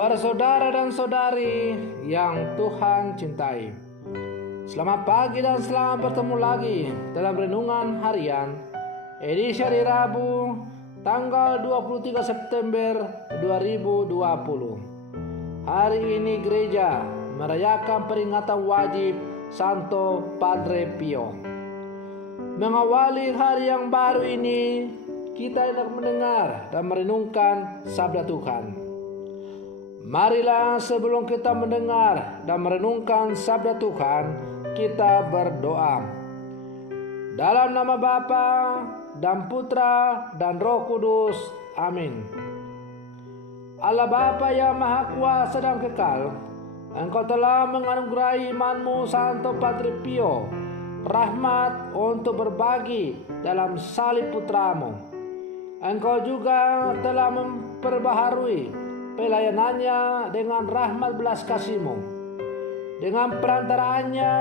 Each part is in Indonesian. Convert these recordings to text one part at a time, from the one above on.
Para saudara dan saudari yang Tuhan cintai, selamat pagi dan selamat bertemu lagi dalam Renungan Harian edisi hari Rabu tanggal 23 September 2020. Hari ini gereja merayakan peringatan wajib Santo Padre Pio. Mengawali hari yang baru ini, kita hendak mendengar dan merenungkan sabda Tuhan. Marilah sebelum kita mendengar dan merenungkan sabda Tuhan, kita berdoa. Dalam nama Bapa dan Putra dan Roh Kudus. Amin. Allah Bapa yang Maha Kuasa dan Kekal, Engkau telah menganugerahi imanmu Santo Padre Pio rahmat untuk berbagi dalam salib putramu. Engkau juga telah memperbaharui pelayanannya dengan rahmat belas kasih-Mu. Dengan perantaraannya,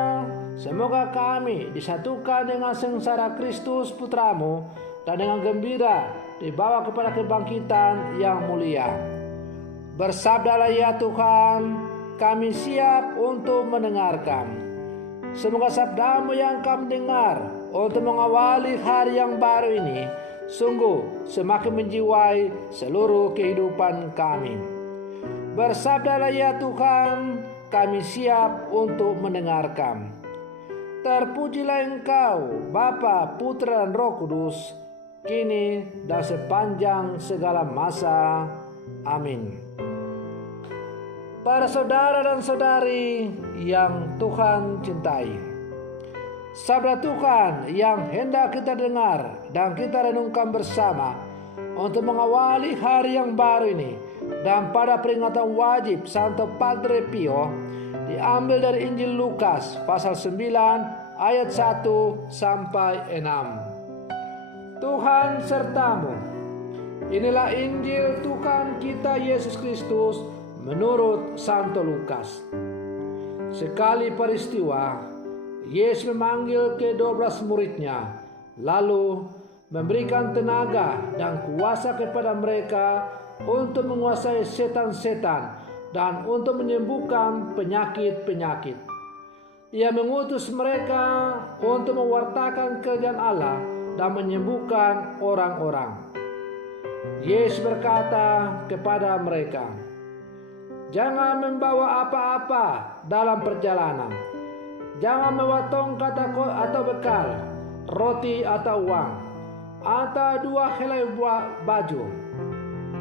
semoga kami disatukan dengan sengsara Kristus Putramu dan dengan gembira dibawa kepada kebangkitan yang mulia. Bersabdalah ya Tuhan, kami siap untuk mendengarkan. Semoga sabda-Mu yang kami dengar untuk mengawali hari yang baru ini sungguh semakin menjiwai seluruh kehidupan kami. Bersabdalah ya Tuhan, kami siap untuk mendengarkan. Terpujilah Engkau, Bapa, Putra dan Roh Kudus, kini dan sepanjang segala masa. Amin. Para saudara dan saudari yang Tuhan cintai, sabda Tuhan yang hendak kita dengar dan kita renungkan bersama untuk mengawali hari yang baru ini dan pada peringatan wajib Santo Padre Pio diambil dari Injil Lukas pasal 9 ayat 1 sampai 6. Tuhan sertamu. Inilah Injil Tuhan kita Yesus Kristus menurut Santo Lukas. Sekali peristiwa, Yesus memanggil ke-12 muridnya, lalu memberikan tenaga dan kuasa kepada mereka untuk menguasai setan-setan dan untuk menyembuhkan penyakit-penyakit. Ia mengutus mereka untuk mewartakan kerajaan Allah dan menyembuhkan orang-orang. Yesus berkata kepada mereka, "Jangan membawa apa-apa dalam perjalanan. Jangan membawa tongkat atau bekal, roti atau uang, atau 2 helai baju.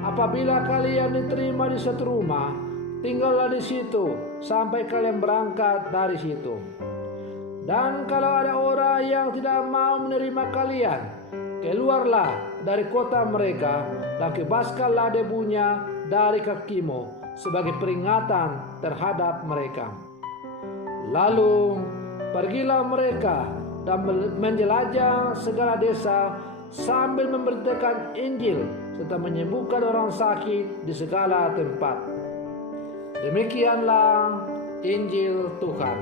Apabila kalian diterima di suatu rumah, tinggallah di situ sampai kalian berangkat dari situ. Dan kalau ada orang yang tidak mau menerima kalian, keluarlah dari kota mereka dan kebaskanlah debunya dari kakimu sebagai peringatan terhadap mereka. Lalu pergilah mereka dan menjelajah segala desa sambil memberitakan Injil serta menyembuhkan orang sakit di segala tempat." Demikianlah Injil Tuhan.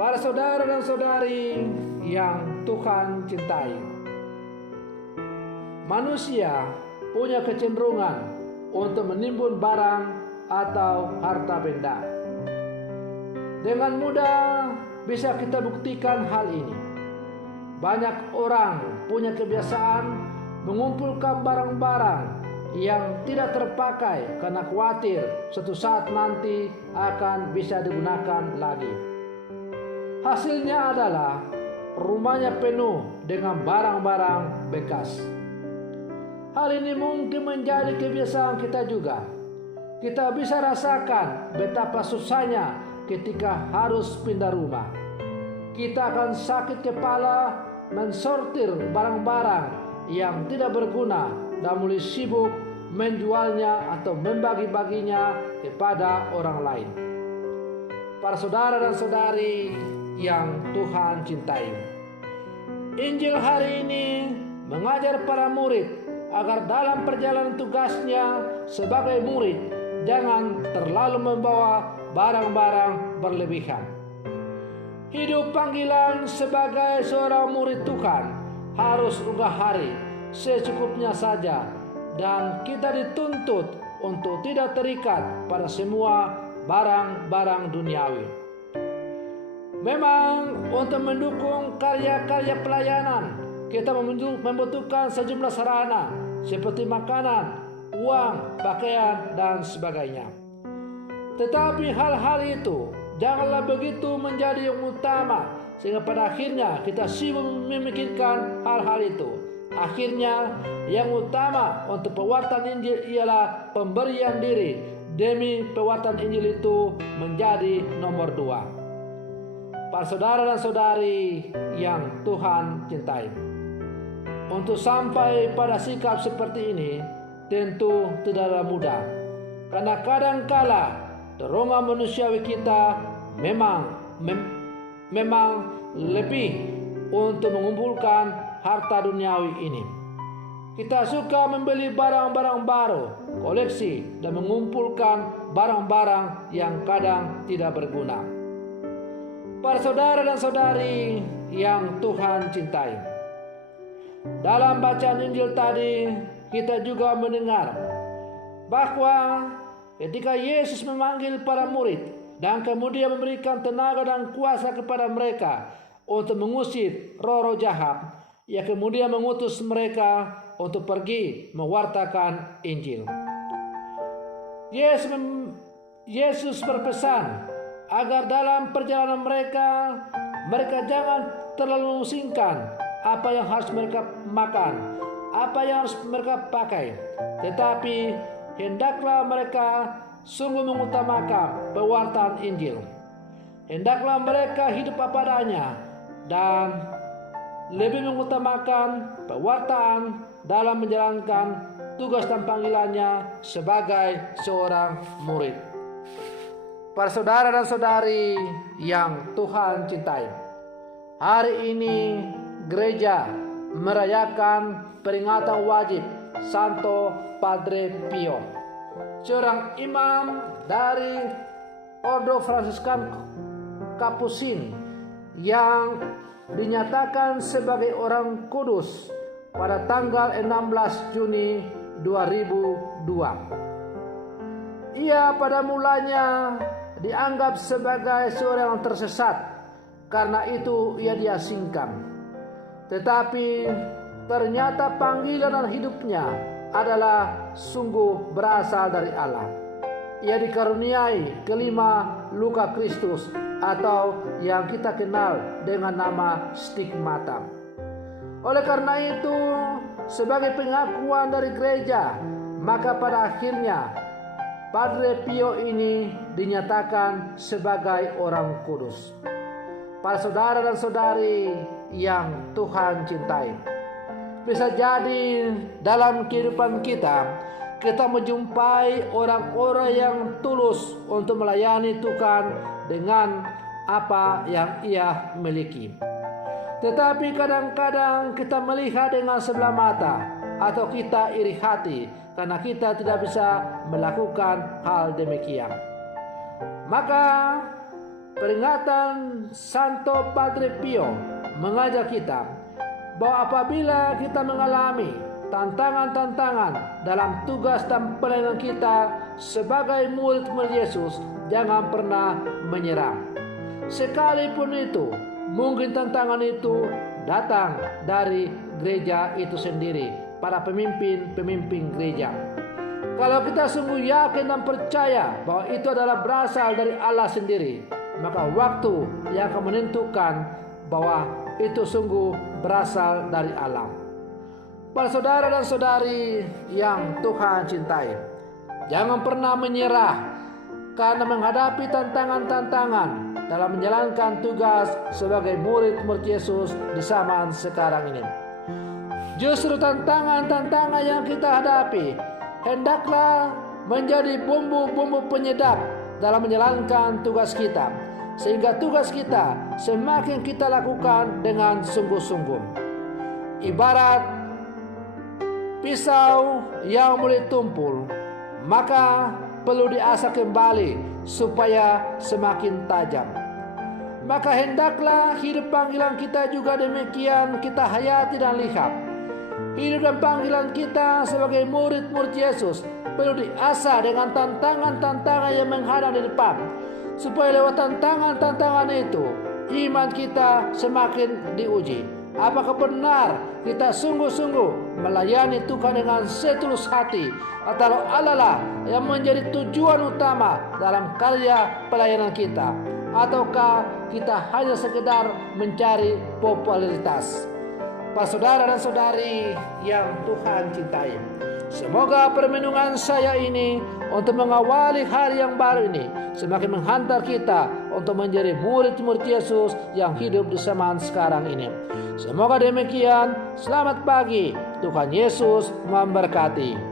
Para saudara dan saudari yang Tuhan cintai, manusia punya kecenderungan untuk menimbun barang atau harta benda. Dengan mudah bisa kita buktikan hal ini. Banyak orang punya kebiasaan mengumpulkan barang-barang yang tidak terpakai karena khawatir suatu saat nanti akan bisa digunakan lagi. Hasilnya adalah rumahnya penuh dengan barang-barang bekas. Hal ini mungkin menjadi kebiasaan kita juga. Kita bisa rasakan betapa susahnya ketika harus pindah rumah. Kita akan sakit kepala mensortir barang-barang yang tidak berguna dan mulai sibuk menjualnya atau membagi-baginya kepada orang lain. Para saudara dan saudari yang Tuhan cintai, Injil hari ini mengajar para murid agar dalam perjalanan tugasnya sebagai murid jangan terlalu membawa barang-barang berlebihan. Hidup panggilan sebagai seorang murid Tuhan harus unggah hari secukupnya saja, dan kita dituntut untuk tidak terikat pada semua barang-barang duniawi. Memang untuk mendukung karya-karya pelayanan, kita membutuhkan sejumlah sarana seperti makanan, uang, pakaian, dan sebagainya. Tetapi hal-hal itu janganlah begitu menjadi yang utama, sehingga pada akhirnya kita sibuk memikirkan hal-hal itu. Akhirnya yang utama untuk pewartaan Injil ialah pemberian diri demi pewartaan Injil itu menjadi nomor 2. Para saudara dan saudari yang Tuhan cintai, untuk sampai pada sikap seperti ini tentu tidaklah mudah, karena kadangkala dorongan manusiawi kita memang lebih untuk mengumpulkan harta duniawi ini. Kita suka membeli barang-barang baru, koleksi, dan mengumpulkan barang-barang yang kadang tidak berguna. Para saudara dan saudari yang Tuhan cintai, dalam bacaan Injil tadi kita juga mendengar bahwa ketika Yesus memanggil para murid dan kemudian memberikan tenaga dan kuasa kepada mereka untuk mengusir roh-roh jahat, Ia kemudian mengutus mereka untuk pergi mewartakan Injil. Yesus berpesan agar dalam perjalanan mereka jangan terlalu memusingkan apa yang harus mereka makan, apa yang harus mereka pakai, tetapi hendaklah mereka sungguh mengutamakan pewartaan Injil. Hendaklah mereka hidup apa adanya dan lebih mengutamakan pewartaan dalam menjalankan tugas dan panggilannya sebagai seorang murid. Para saudara dan saudari yang Tuhan cintai, hari ini gereja merayakan peringatan wajib Santo Padre Pio, seorang imam dari Ordo Fransiskan Kapusin yang dinyatakan sebagai orang kudus pada tanggal 16 Juni 2002. Ia pada mulanya dianggap sebagai seorang yang tersesat, karena itu ia diasingkan. Tetapi ternyata panggilan dan hidupnya adalah sungguh berasal dari Allah. Ia dikaruniai kelima luka Kristus atau yang kita kenal dengan nama stigmata. Oleh karena itu, sebagai pengakuan dari gereja, maka pada akhirnya Padre Pio ini dinyatakan sebagai orang kudus. Para saudara dan saudari yang Tuhan cintai, bisa jadi dalam kehidupan kita menjumpai orang-orang yang tulus untuk melayani Tuhan dengan apa yang ia miliki. Tetapi kadang-kadang kita melihat dengan sebelah mata atau kita iri hati karena kita tidak bisa melakukan hal demikian. Maka peringatan Santo Padre Pio mengajak kita bahwa apabila kita mengalami tantangan-tantangan dalam tugas dan pelayanan kita sebagai murid-murid Yesus, jangan pernah menyerah. Sekalipun itu, mungkin tantangan itu datang dari gereja itu sendiri, para pemimpin gereja. Kalau kita sungguh yakin dan percaya bahwa itu adalah berasal dari Allah sendiri, maka waktu yang akan menentukan bahwa itu sungguh berasal dari Allah. Para saudara dan saudari yang Tuhan cintai, jangan pernah menyerah karena menghadapi tantangan-tantangan dalam menjalankan tugas sebagai murid-murid Yesus di zaman sekarang ini. Justru tantangan-tantangan yang kita hadapi hendaklah menjadi bumbu-bumbu penyedap dalam menjalankan tugas kita, sehingga tugas kita semakin kita lakukan dengan sungguh-sungguh. Ibarat pisau yang mulai tumpul, maka perlu diasah kembali supaya semakin tajam. Maka hendaklah hidup panggilan kita juga demikian kita hayati dan lihat. Hidup dan panggilan kita sebagai murid-murid Yesus perlu diasah dengan tantangan-tantangan yang menghadang di depan. Supaya lewat tantangan-tantangan itu, iman kita semakin diuji. Apakah benar kita sungguh-sungguh melayani Tuhan dengan setulus hati, atau Allah lah yang menjadi tujuan utama dalam karya pelayanan kita, ataukah kita hanya sekedar mencari popularitas? Para saudara dan saudari yang Tuhan cintai, semoga permenungan saya ini untuk mengawali hari yang baru ini semakin menghantar kita untuk menjadi murid-murid Yesus yang hidup di zaman sekarang ini. Semoga demikian. Selamat pagi. Tuhan Yesus memberkati.